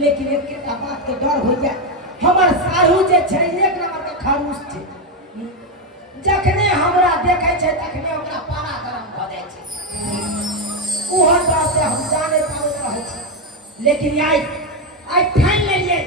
लेकिन एक बात के डर हो जाए हमर साहू जे छै एक नंबर के खरूस छै जखने हमरा देखे छै तखने ओकरा पारा गरम भ जाय छै ओहर बात से हम जाने पाबैत रहै छी लेकिन आई ठान लेलिए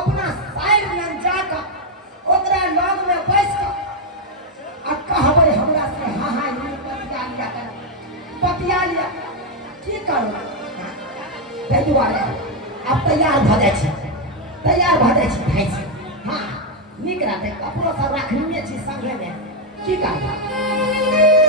अपना साइड में जाकर ओकरा लग में बैस कर आ कहबै हमरा से हां हां ई बतिया लिया की करू ताहि दुआरे अब तैयार भ जाय छी भाई छी हां नीक रहते कपड़ो सब राखने छी संगे में की करबा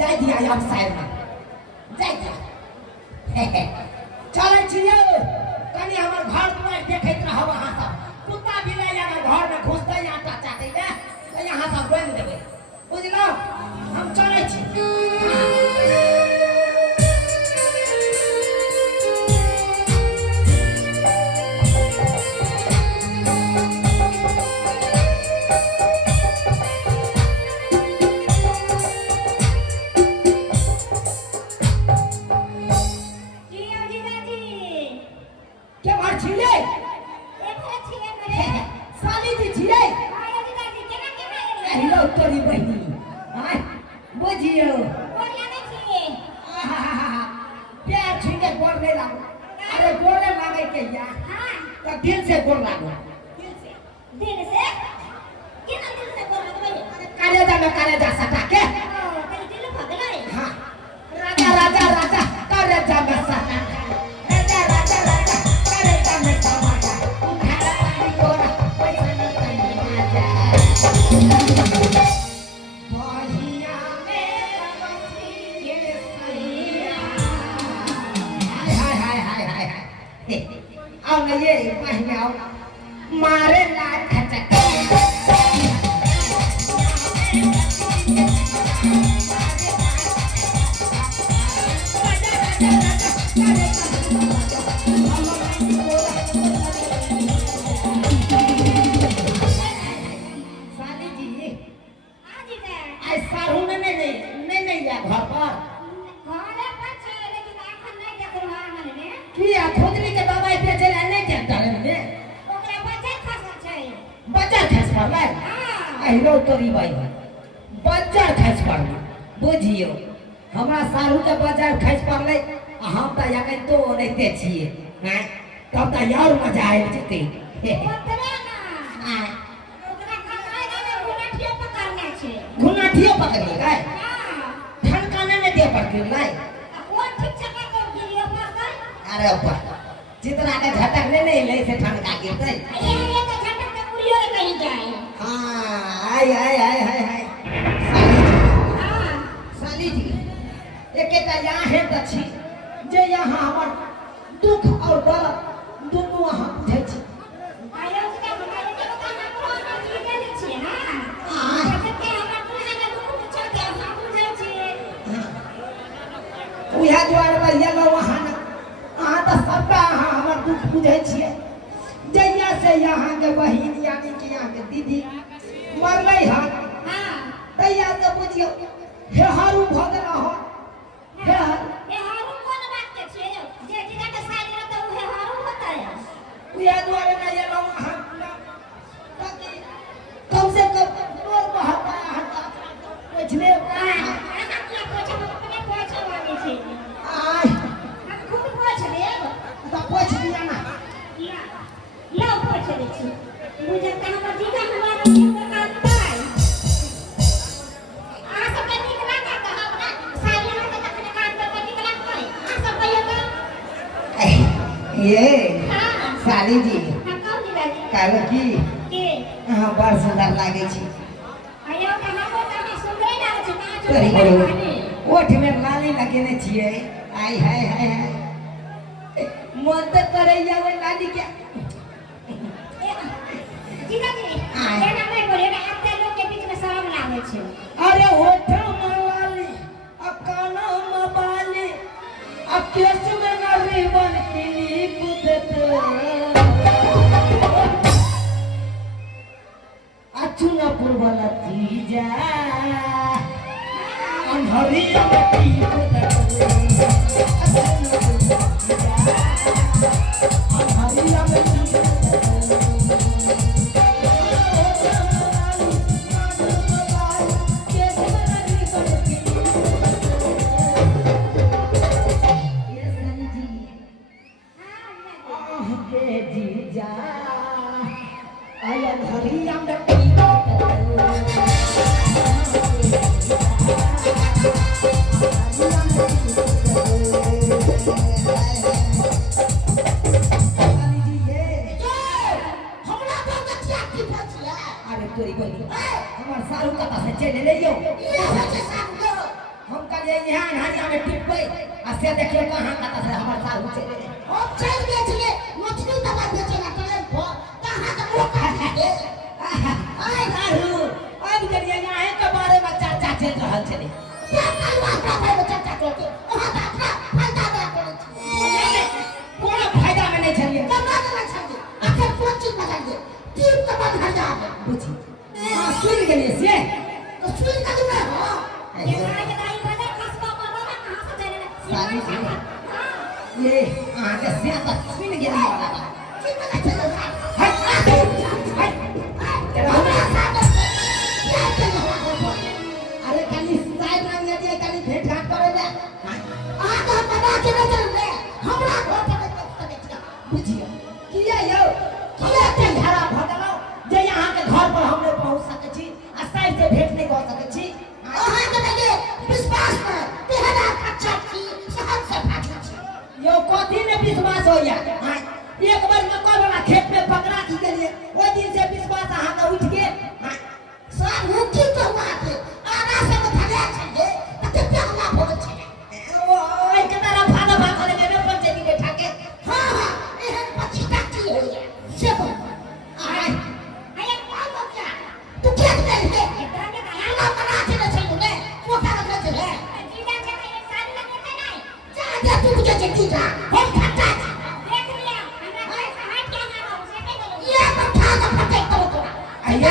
जाय दिया अब साइड में जाय दिया चले छिए कनी हमर घर दुआर देखैत रहब अहाँ सब कुत्ता बिलाई अगर घर में घुसतै आटा चाटै ले त यहाँ सब रोक देबै बुझलो हम चले छी ये तोरी बहनी आय बुझियो गोर लागै छी प्यार छुके गोर नहीं लागो अरे गोरे लागे के या हां तो दिल से गोर लागो दिल से केना दिल से गोर लगबै कालेजा सटा के तेरे दिल भगलै हां राजा कालेजा में सटा राजा कालेजा में सटा उठाड़ा पानी गोरा पैसा न तनी राजा बहिया में बसी के सैया हाय आओ ना ये बहिया आओ मारे लाल खचक बजार खस पड़ल बुझियो हमरा सारू के बजार खस पड़ले हम त याके तो रहते छिए हैं तब त यार मजा आइ जते ओतरे ना ओकरा खसाई ना गुनाठियो पकड़ने छै गुनाठियो पकड़ ले हां ठनकाने में दे पड़ के लाई कोन ठीक से का कर गिरियो पकड़ अरे बा जितना के झटक ले नहीं ले से ठनका गिरते ये तो झटक के पुरियो कहीं जाए हां हाय साली जी एकेटा यहाँ है तछी जे यहाँ हमर दुख और दर्द दोनों अहाँ बुझै छी आयो के बताले के बता ना को हम जीते ले छी ना जते हमर पूरा के दुख पूछो के हम बुझै छी उहा द्वार पर येलो वहाँ ना अहाँ तो सबका अहाँ हमर दुख बुझै छियै जैया से यहाँ के बहिन यानी कि यहाँ के दीदी मरलै हन हां तैया तो बुझियो हे हारू भगल हो हे हारू कोन बात के छै जे जिला के साइड रहत उहे हारू होता है उहा द्वार ना येलो वहाँ ताकि कम से कम और बहता हटा पिछले हां क्या पूछो अपने पूछो वाली छै आय हम खुद पूछ लेब तो पूछ लिया ना या लो पूछ ले छी बुझे त हमर जीवन हमारा के काटता है आ सब के निकला का हमरा साली ना के तखन काट के निकला कोई आ सब कहियो तो ये हां साली जी हम कौन दिलाजी काल की के हाँ बड़ सुंदर लागे छी आयो के हम तो सुंदर लागे छै कहां तोरी जो बोलो ओठ में लाली लगेने छिए आई हाय मन तो करैया वे लाली के जीजा जी एना नहीं बोले ना अपने लोग के बीच में शर्म लागे छै अरे होठ में लाली आ काना में बाली आ केस में ना रिबन क्लिप देते आ चुनापुर वाला जीजा अंधरिया में टीप देते अंधरिया में टीप हमार सारू कता से चले ले यो हम का ये यहाँ हरिया में टिपबै आ से देखियो कहां कता से हमार सारू चले हम चल गए छले मछली दबा दे चला ट्रेन पर कहां का मुंह काट दे आय सारू अब करिए यहाँ के बारे में चर्चा चल रहल छले क्या करवा का भाई चर्चा करके वहां का फायदा दे करे कोनो फायदा में नहीं छलिए कमा देना छलिए आखिर कोन चीज में जाइए तीन का बाद घर जा बुझी सुन गेलिए से तो सुन का दूर हो ये मां के दाई बाजार खसबा मरवा कहां से चले साली जी ये आगे से तो सुन गेलिए वाला की पता चलो हट हट हमरा साथ क्या चल रहा है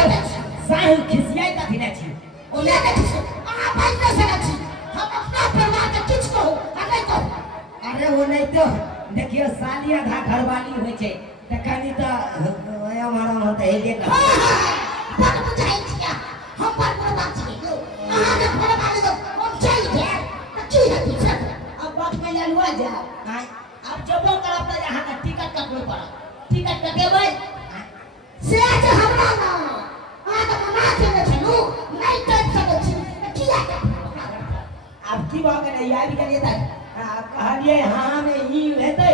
साहु खिसियाई कथी ना छी ओने देखियो अहाँ बाइक न सकै छी हम अपना परिवार के किछ कहू आ नहीं कहू अरे वो नहीं तो देखियो साली आधा घरवाली होय छै त कनी त हमारा मन त हेगे का बात बुझाई छिया हम पर कोनो बात छै यौ अहाँ के घर वाले तो हम चल जाए त की हेतै सर अब बात में ललुआ जा अब जबो करब त यहाँ का टिकट कटबे पड़त टिकट कटेबै से जे हमरा ना अहाँ के मना केने छलु नहीं कर सकै छी त की हेतै अब की बात है नहीं आबि गेलिए त कहलिए हां में ई हेतै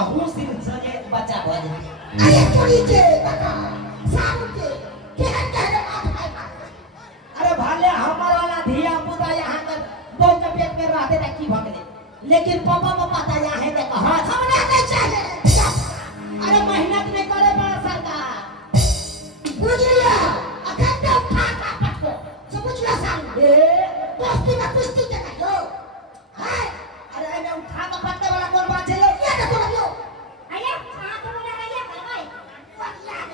अहू सिर्फ सजे बच्चा भ जेतै अरे चोरी के बता साहब के केहन केहन बात भाई अरे भाले हमर वाला धिया पुता यहाँ का दो के पेट में रहते त की भ गेलै लेकिन पापा पापा त यहाँ है त कहा हमरा नहीं चाहिए अरे मेहनत नहीं करे बड़ा सरकार बुझलिया अखन तो खाता पटको समझला साहब ए दोस्ती में कुश्ती के कहियो हाय अरे एमे उठा के पट्टे वाला कोन बात छै लो ये देखो लगियो आया हां तो बोला रहिए भाई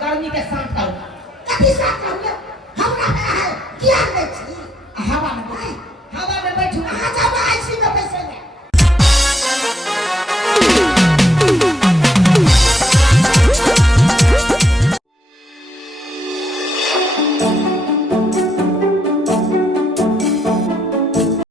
गर्मी के शांत करू कथी शांत करू हमरा है किया